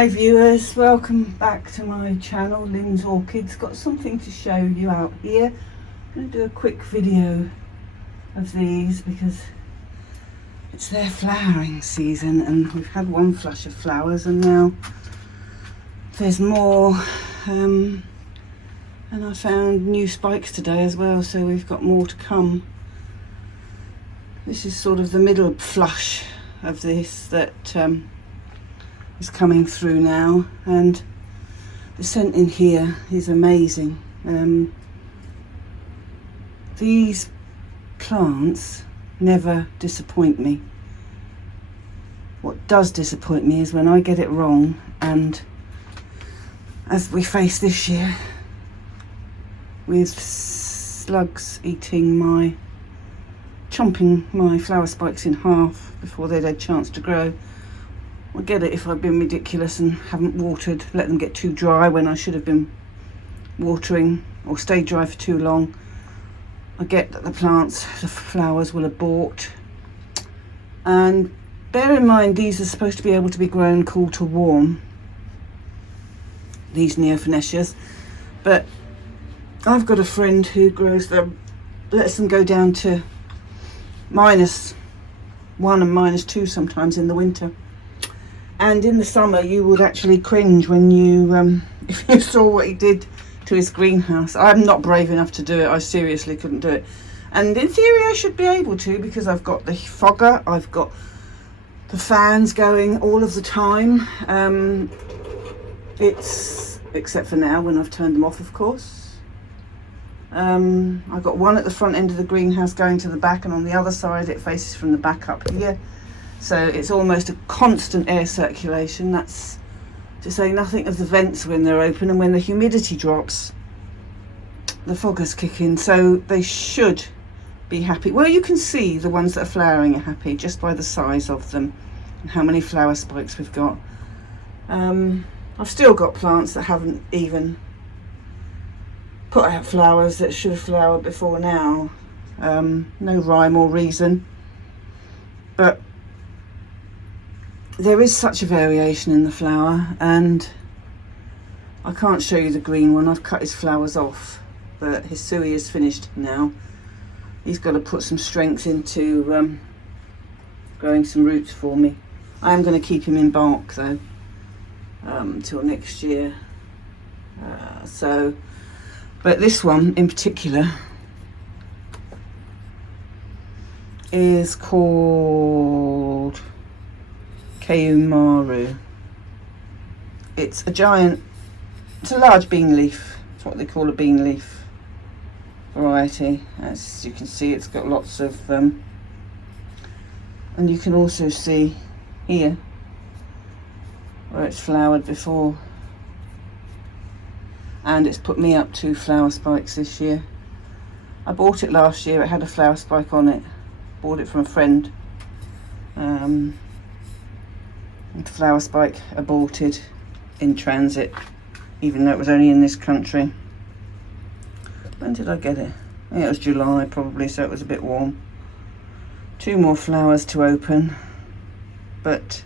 Hi viewers, welcome back to my channel, Lynn's Orchids. Got something to show you out here. I'm going to do a quick video of these because it's their flowering season and we've had one flush of flowers and now there's more, and I found new spikes today as well, so we've got more to come. This is sort of the middle flush of this that is coming through now, and the scent in here is amazing. These plants never disappoint me. What does disappoint me is when I get it wrong, and as we face this year with slugs chomping my flower spikes in half before they'd had a chance to grow. I get it if I've been ridiculous and haven't watered, let them get too dry when I should have been watering, or stayed dry for too long. I get that the flowers will abort. And bear in mind, these are supposed to be able to be grown cool to warm, these Neofinetias. But I've got a friend who grows them, lets them go down to -1 and -2 sometimes in the winter. And in the summer, you would actually cringe when you, if you saw what he did to his greenhouse. I'm not brave enough to do it. I seriously couldn't do it. And in theory, I should be able to, because I've got the fogger, I've got the fans going all of the time. Except for now, when I've turned them off, of course. I've got one at the front end of the greenhouse going to the back, and on the other side, it faces from the back up here. So it's almost a constant air circulation. That's to say nothing of the vents when they're open, and when the humidity drops, the foggers kick in. So they should be happy. Well, you can see the ones that are flowering are happy just by the size of them and how many flower spikes we've got. I've still got plants that haven't even put out flowers that should have flowered before now. No rhyme or reason, but there is such a variation in the flower, and I can't show you the green one. I've cut his flowers off, but his sui is finished now. He's got to put some strength into growing some roots for me. I am going to keep him in bark though, till next year. But this one in particular is called Keumaru. It's a large bean leaf. It's what they call a bean leaf variety. As you can see, it's got lots of and you can also see here where it's flowered before, and it's put me up 2 flower spikes this year. I bought it last year, it had a flower spike on it. Bought it from a friend. The flower spike aborted in transit, even though it was only in this country. When did I get it? Yeah, it was July probably, so it was a bit warm. 2 more flowers to open, but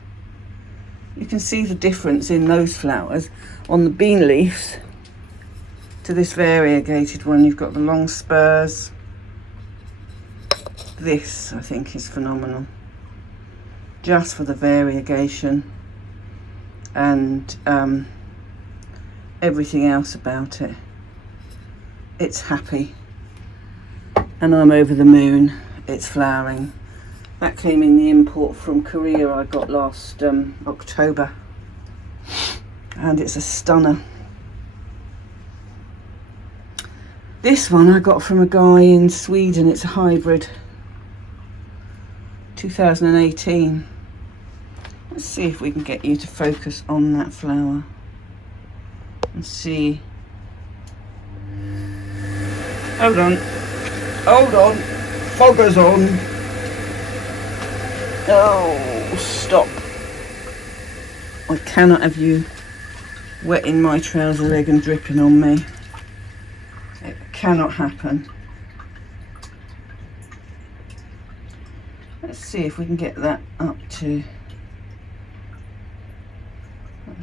you can see the difference in those flowers on the bean leaves to this variegated one. You've got the long spurs. This, I think, is phenomenal, just for the variegation and everything else about it. It's happy, and I'm over the moon. It's flowering. That came in the import from Korea I got last October, and it's a stunner. This one I got from a guy in Sweden. It's a hybrid, 2018. Let's see if we can get you to focus on that flower and see. Hold on, fogger's on. Oh, stop. I cannot have you wetting my trouser leg and dripping on me. It cannot happen. Let's see if we can get that up to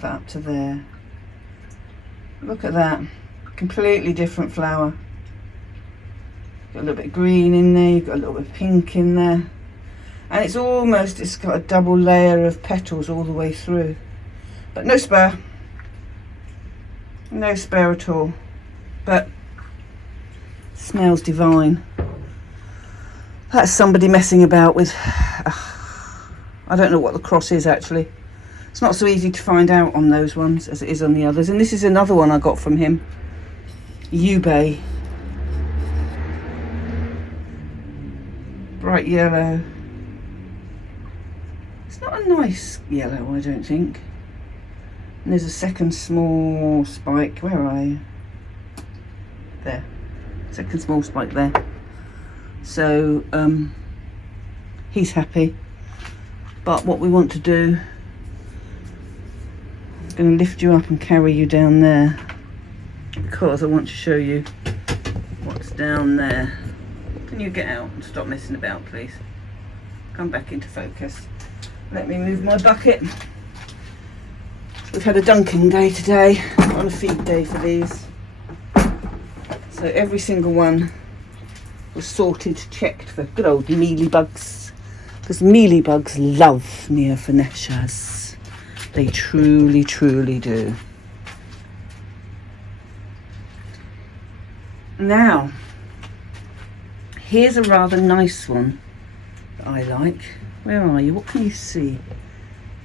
that up to there. Look at that, completely different flower. Got a little bit of green in there, you've got a little bit of pink in there. And it's got a double layer of petals all the way through. But no spur. No spur at all. But smells divine. That's somebody messing about with, I don't know what the cross is actually. It's not so easy to find out on those ones as it is on the others. And this is another one I got from him. Ube. Bright yellow. It's not a nice yellow, I don't think. And there's a second small spike. Where are you? There. Second small spike there. So he's happy. But what we want to do, I'm going to lift you up and carry you down there because I want to show you what's down there. Can you get out and stop messing about, please? Come back into focus. Let me move my bucket. We've had a dunking day today, on a feed day for these. So every single one was sorted, checked for good old mealybugs. Because mealybugs love Neofinetias. They truly, truly do. Now, here's a rather nice one that I like. Where are you? What can you see? You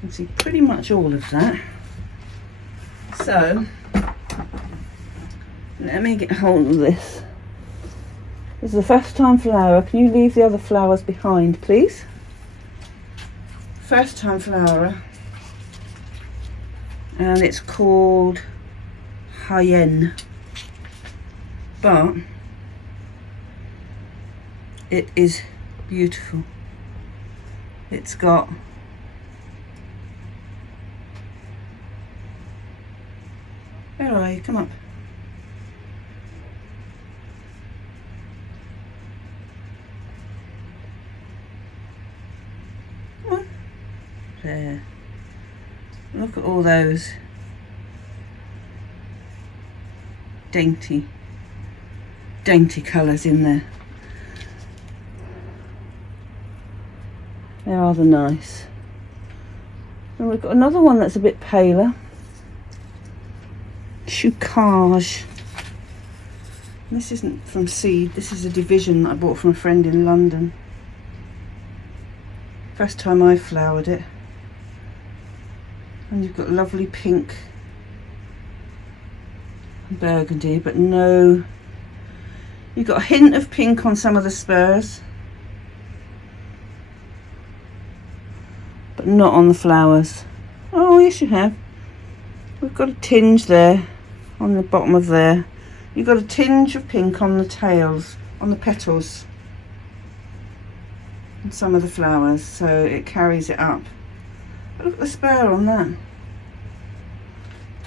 can see pretty much all of that. So, let me get hold of this. This is the first time flower. Can you leave the other flowers behind, please? First time flower. And it's called Hyena. But it is beautiful. It's got where are you? Come up. Come on. There. Look at all those dainty colours in there. They're rather nice. And we've got another one that's a bit paler. Choucage. This isn't from seed, this is a division that I bought from a friend in London. First time I flowered it. And you've got lovely pink and burgundy, but no, you've got a hint of pink on some of the spurs, but not on the flowers. Oh yes you have. We've got a tinge there on the bottom of there. You've got a tinge of pink on the tails, on the petals, and some of the flowers, so it carries it up. But look at the spur on that.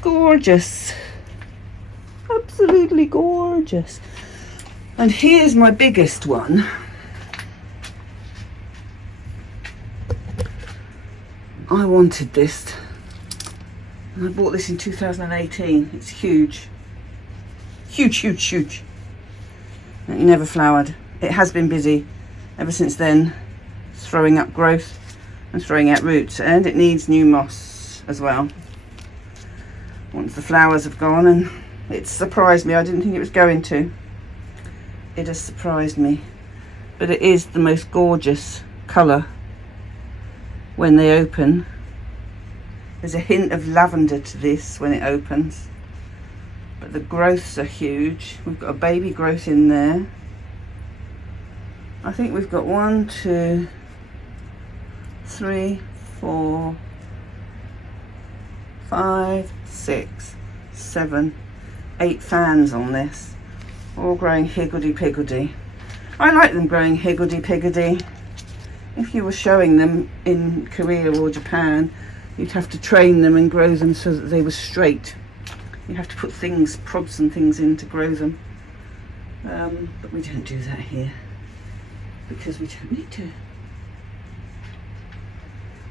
Gorgeous. Absolutely gorgeous. And here's my biggest one. I wanted this. And I bought this in 2018. It's huge. Huge, huge, huge. It never flowered. It has been busy ever since then, throwing up growth and throwing out roots, and it needs new moss as well once the flowers have gone. And it surprised me. I didn't think it was going to. It has surprised me, but it is the most gorgeous colour when they open. There's a hint of lavender to this when it opens, but the growths are huge. We've got a baby growth in there. I think we've got 1, 2, 3, 4, 5, 6, 7, 8 fans on this, all growing higgledy-piggledy. I like them growing higgledy-piggledy. If you were showing them in Korea or Japan, you'd have to train them and grow them so that they were straight. You have to put things, prods and things in to grow them. But we don't do that here because we don't need to.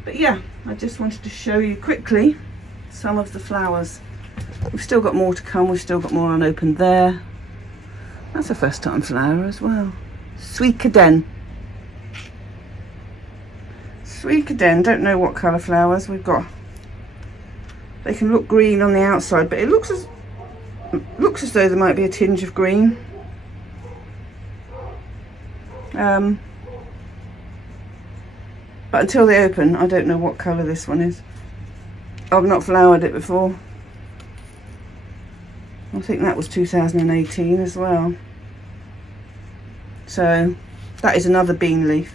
But yeah, I just wanted to show you quickly some of the flowers. We've still got more to come. We've still got more unopened there. That's a first time flower as well. Sweet Caden. Sweet Caden, don't know what colour flowers we've got. They can look green on the outside, but it looks as though there might be a tinge of green. But until they open, I don't know what colour this one is. I've not flowered it before. I think that was 2018 as well. So that is another bean leaf.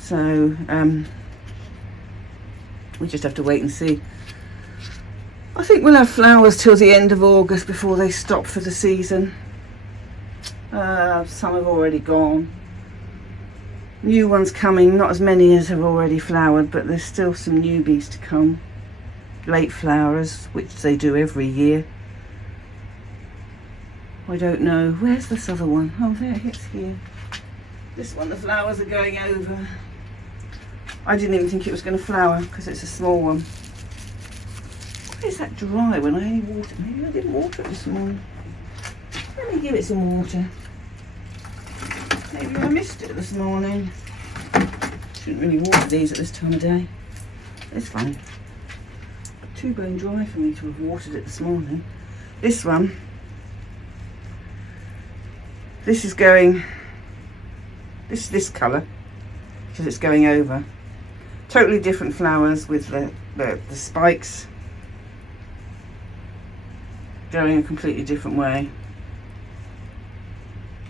So we just have to wait and see. I think we'll have flowers till the end of August before they stop for the season. Some have already gone. New ones coming, not as many as have already flowered, but there's still some newbies to come. Late flowers, which they do every year. I don't know. Where's this other one? Oh, there, it's here. This one, the flowers are going over. I didn't even think it was going to flower because it's a small one. Why is that dry when I only water? Maybe I didn't water it this morning. Let me give it some water. Maybe I missed it this morning. Shouldn't really water these at this time of day. It's fine. But too bone dry for me to have watered it this morning. This one. This is going. This colour because it's going over. Totally different flowers with the spikes going a completely different way.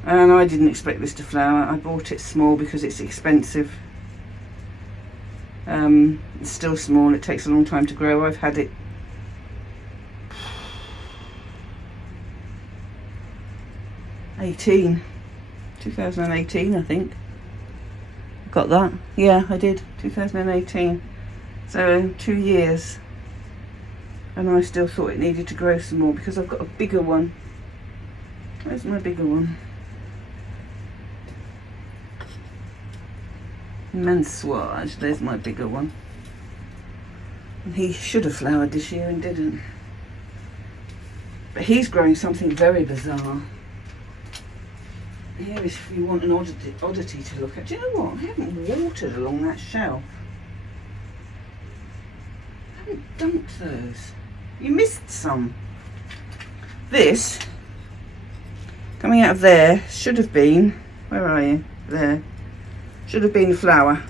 And I didn't expect this to flower. I bought it small because it's expensive. It's still small. It takes a long time to grow. I've had it 2018 I think. Got that? Yeah, I did. 2018. So 2 years. And I still thought it needed to grow some more because I've got a bigger one. Where's my bigger one? Mansuage, there's my bigger one. And he should have flowered this year and didn't. But he's growing something very bizarre. Here is if you want an oddity to look at. Do you know what? I haven't watered along that shelf. I haven't dumped those. You missed some. This, coming out of there, should have been, where are you? There. Should have been a flower.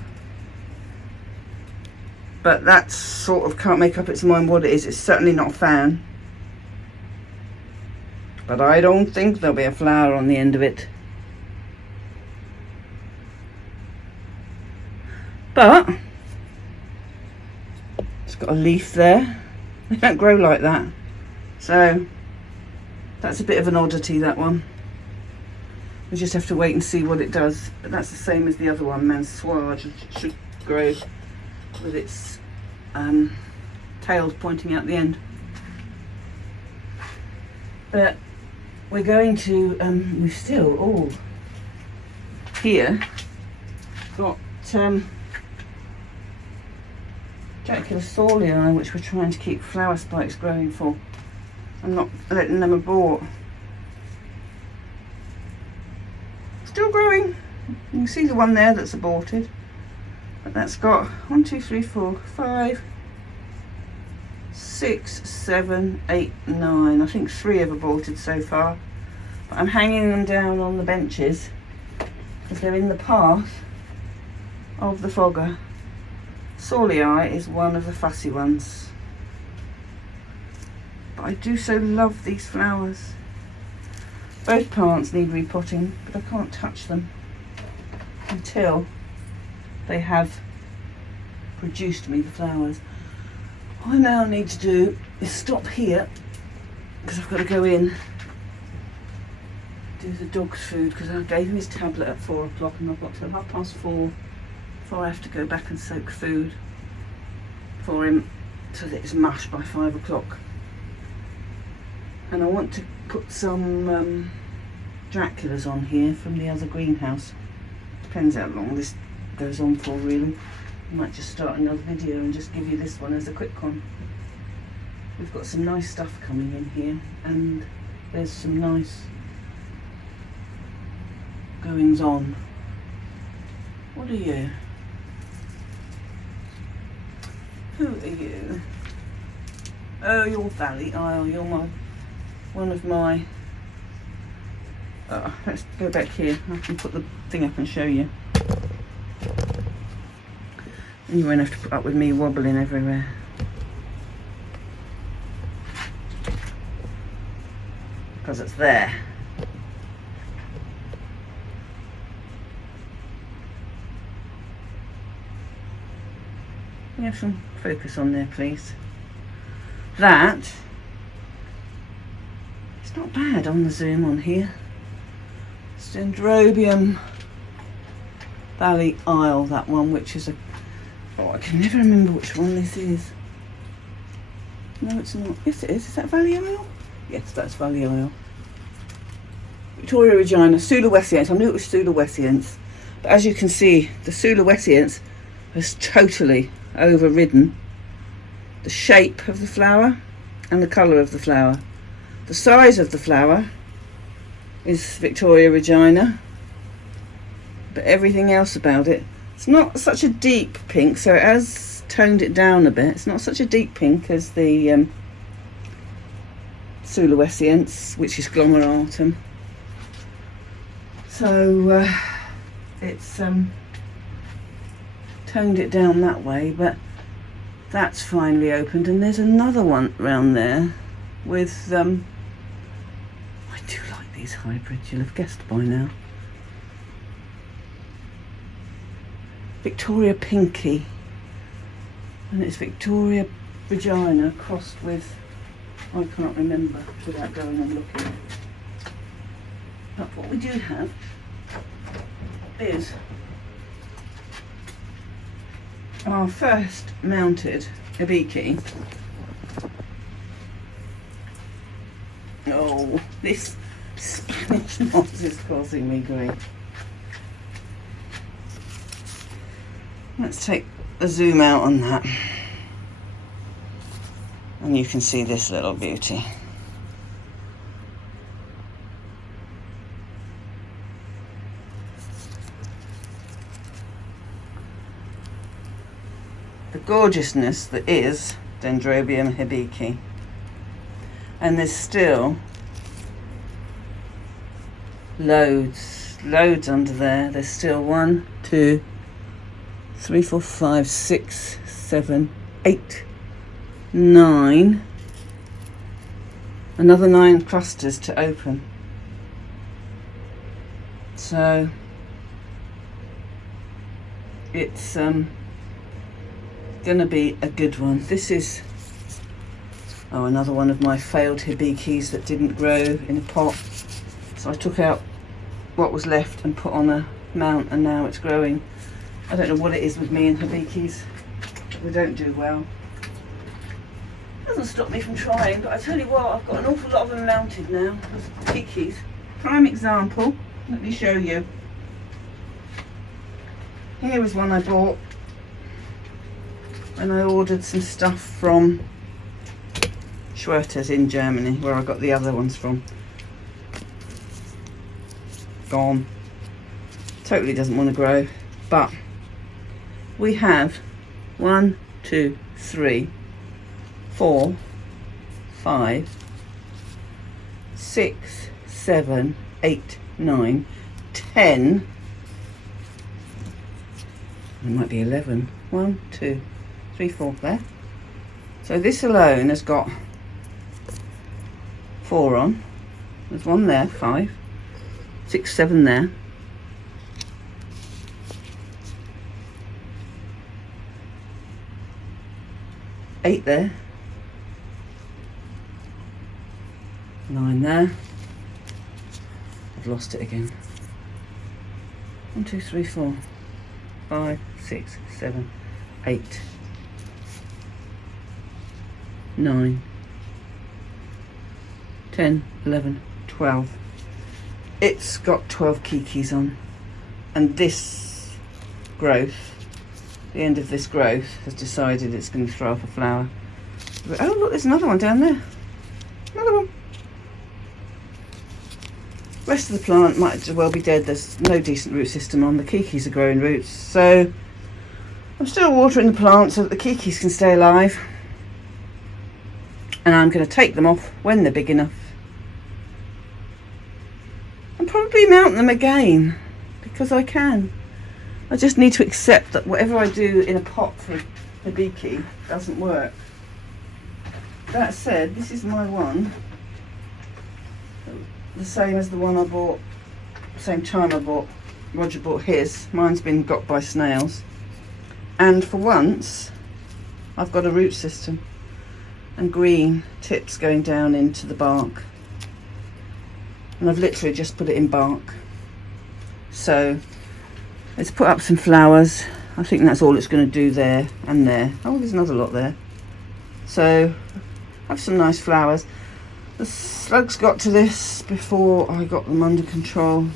But that sort of can't make up its mind what it is. It's certainly not a fan. But I don't think there'll be a flower on the end of it. But it's got a leaf there. They don't grow like that. So that's a bit of an oddity, that one. We just have to wait and see what it does. But that's the same as the other one, Mansuage. It should grow with its tails pointing out the end. But we're going to, we've still all here got Jaculosaurei, which we're trying to keep flower spikes growing for. I'm not letting them abort. Still growing. You can see the one there that's aborted. But that's got 1, 2, 3, 4, 5, 6, 7, 8, 9. I think 3 have aborted so far. But I'm hanging them down on the benches because they're in the path of the fogger. Saurei is one of the fussy ones. But I do so love these flowers. Both plants need repotting, but I can't touch them until they have produced me the flowers. What I now need to do is stop here because I've got to go in, do the dog's food because I gave him his tablet at 4 o'clock and I've got till 4:30 before I have to go back and soak food for him so that it's mush by 5 o'clock. And I want to put some Draculas on here from the other greenhouse. Depends how long this goes on for, really. I might just start another video and just give you this one as a quick one. We've got some nice stuff coming in here, and there's some nice goings on. What are you? Who are you? Oh, you're Valley Isle. You're one of my. Let's go back here. I can put the thing up and show you. And you won't have to put up with me wobbling everywhere. Because it's there. Can you have some focus on there, please? That, it's not bad on the zoom on here. Dendrobium Valley Isle, that one, which is I can never remember which one this is. No, it's not. Yes, it is. Is that Valley Isle? Yes, that's Valley Isle. Victoria Regina, Sulawesiense. I knew it was Sulawesiense, but as you can see, the Sulawesiense has totally overridden the shape of the flower and the colour of the flower. The size of the flower is Victoria Regina, but everything else about it, it's not such a deep pink, so it has toned it down a bit. It's not such a deep pink as the Sulawesiense, which is glomeratum. So it's toned it down that way, but that's finally opened. And there's another one around there with I do like these hybrids, you'll have guessed by now. Victoria Pinky, and it's Victoria Regina crossed with, I can't remember without going and looking. But what we do have is our first mounted hibiki. Oh, this Spanish moss is causing me grief. Let's take a zoom out on that. And you can see this little beauty. The gorgeousness that is Dendrobium hibiki. And there's still loads under there. There's still 1, 2, 3, 4, 5, 6, 7, 8, 9. Another 9 clusters to open. So it's gonna be a good one. This is another one of my failed hibikis that didn't grow in a pot. So I took out what was left and put on a mount, and now it's growing. I don't know what it is with me and hibikis. We don't do well. Doesn't stop me from trying, but I tell you what, I've got an awful lot of them mounted now with hibikis. Prime example, let me show you. Here was one I bought when I ordered some stuff from Schwerter's in Germany, where I got the other ones from. Gone. Totally doesn't want to grow, but we have 1, 2, 3, 4, 5, 6, 7, 8, 9, 10. It might be 11. 1, 2, 3, 4 there. So this alone has got 4 on. There's 1 there, 5, 6, 7 there. 8 there. 9 there. I've lost it again. 1, 2, 3, 4, 5, 6, 7, 8, 9, 10, 11, 12. It's got 12 kikis on, and this growth the end of this growth, has decided it's going to throw up a flower. Oh look, there's another one down there. Another one. Rest of the plant might as well be dead. There's no decent root system on. The kikis are growing roots, so I'm still watering the plant so that the kikis can stay alive. And I'm going to take them off when they're big enough. And probably mount them again, because I can. I just need to accept that whatever I do in a pot for hibiki doesn't work. That said, this is my one. The same as the one I bought, same time Roger bought his. Mine's been got by snails. And for once, I've got a root system and green tips going down into the bark. And I've literally just put it in bark. So, let's put up some flowers. I think that's all it's going to do there and there. Oh, there's another lot there. So, have some nice flowers. The slugs got to this before I got them under control.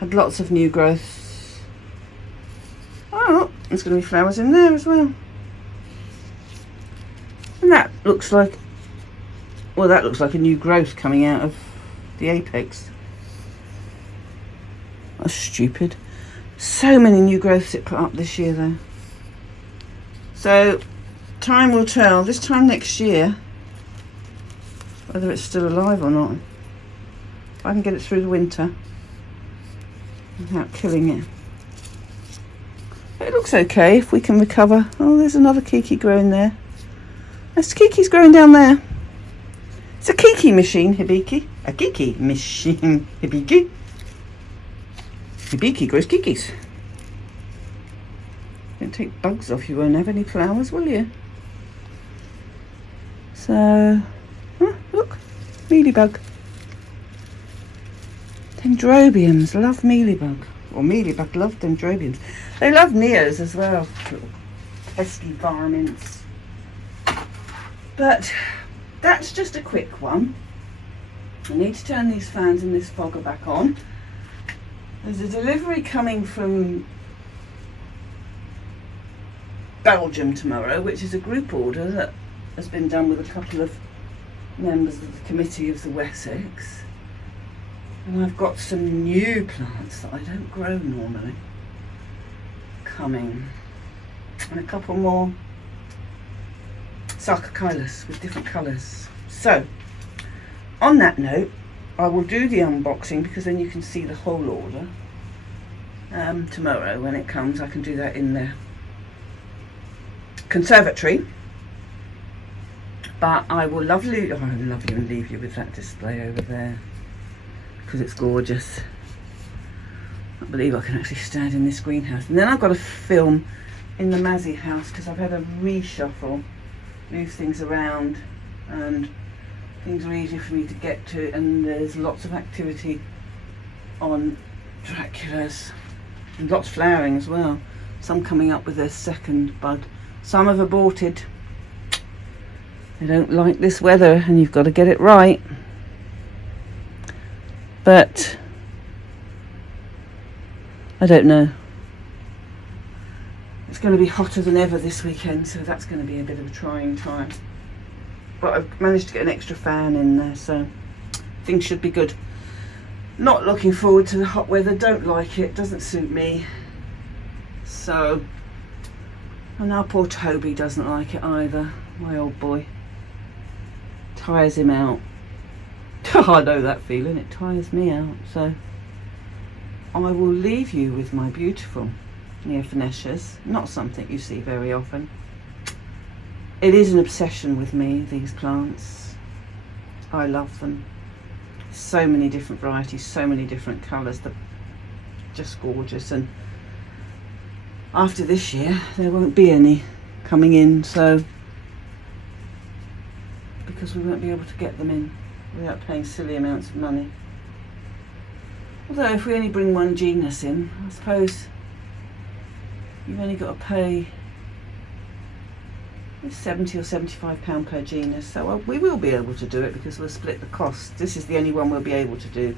Had lots of new growths. Oh, there's going to be flowers in there as well. And that looks like, well, that looks like a new growth coming out of the apex. That's stupid. So many new growths it put up this year though. So, time will tell. This time next year, whether it's still alive or not. If I can get it through the winter without killing it. But it looks okay if we can recover. Oh, there's another kiki growing there. There's kikis growing down there. It's a kiki machine, hibiki. A kiki machine, hibiki. Hibiki grows kikis. Don't take bugs off, you won't have any flowers, will you? So, look, mealybug. Dendrobiums, love mealybug. Or mealybug love dendrobiums. They love neos as well, little pesky varmints. But that's just a quick one. I need to turn these fans and this fogger back on. There's a delivery coming from Belgium tomorrow, which is a group order that has been done with a couple of members of the committee of the Wessex. And I've got some new plants that I don't grow normally coming. And a couple more sarcochyllus with different colours. So, on that note, I will do the unboxing because then you can see the whole order. Tomorrow when it comes, I can do that in the conservatory. But I will love you and leave you with that display over there because it's gorgeous. I can't believe I can actually stand in this greenhouse. And then I've got to film in the Mazzy house because I've had a reshuffle, move things around, and things are easier for me to get to, and there's lots of activity on Draculas and lots flowering as well. Some coming up with their second bud. Some have aborted. They don't like this weather and you've got to get it right. But I don't know. It's going to be hotter than ever this weekend, so that's going to be a bit of a trying time. But I've managed to get an extra fan in there, so things should be good. Not looking forward to the hot weather, don't like it, doesn't suit me. So, and our poor Toby doesn't like it either, my old boy. Tires him out. I know that feeling, it tires me out. So, I will leave you with my beautiful Neofinetias, not something you see very often. It is an obsession with me, these plants. I love them. So many different varieties, so many different colours. They're just gorgeous. And after this year, there won't be any coming in, so because we won't be able to get them in without paying silly amounts of money. Although if we only bring one genus in, I suppose you've only got to pay £70 or £75 per genus, so we will be able to do it because we'll split the cost. This is the only one we'll be able to do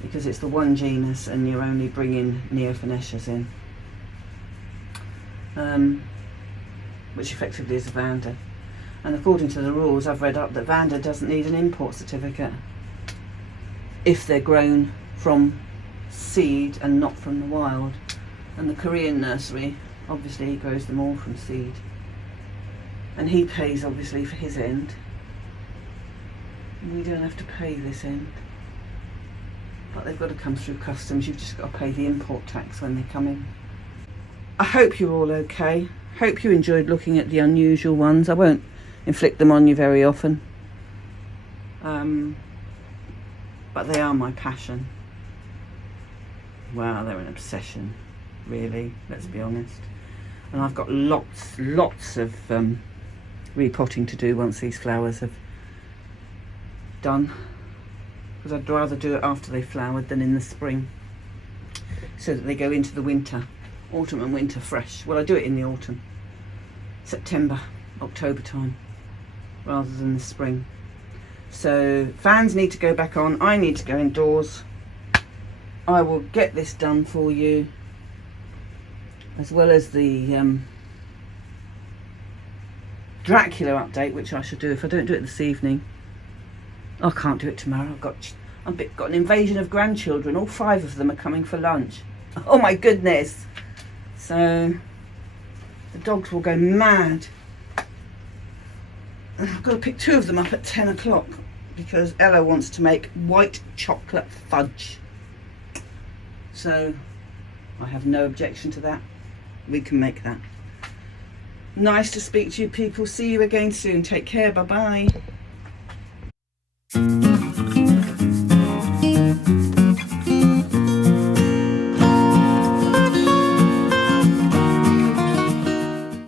because it's the one genus and you're only bringing Neofinetias in. which effectively is a Vanda. And according to the rules, I've read up that Vanda doesn't need an import certificate if they're grown from seed and not from the wild. And the Korean nursery, obviously he grows them all from seed. And he pays obviously for his end. And we don't have to pay this end. But they've got to come through customs. You've just got to pay the import tax when they come in. I hope you're all okay. Hope you enjoyed looking at the unusual ones. I won't inflict them on you very often. But they are my passion. Wow, they're an obsession, really, let's be honest. And I've got lots of repotting to do once these flowers have done. Because I'd rather do it after they've flowered than in the spring, so that they go into the winter, autumn and winter fresh. Well, I do it in the autumn, September, October time, rather than the spring. So fans need to go back on, I need to go indoors. I will get this done for you, as well as the Dracula update, which I shall do. If I don't do it this evening, I can't do it tomorrow. I've got an invasion of grandchildren. All 5 of them are coming for lunch. Oh my goodness. So the dogs will go mad. And I've got to pick 2 of them up at 10 o'clock because Ella wants to make white chocolate fudge. So I have no objection to that. We can make that. Nice to speak to you people. See you again soon. Take care. Bye bye.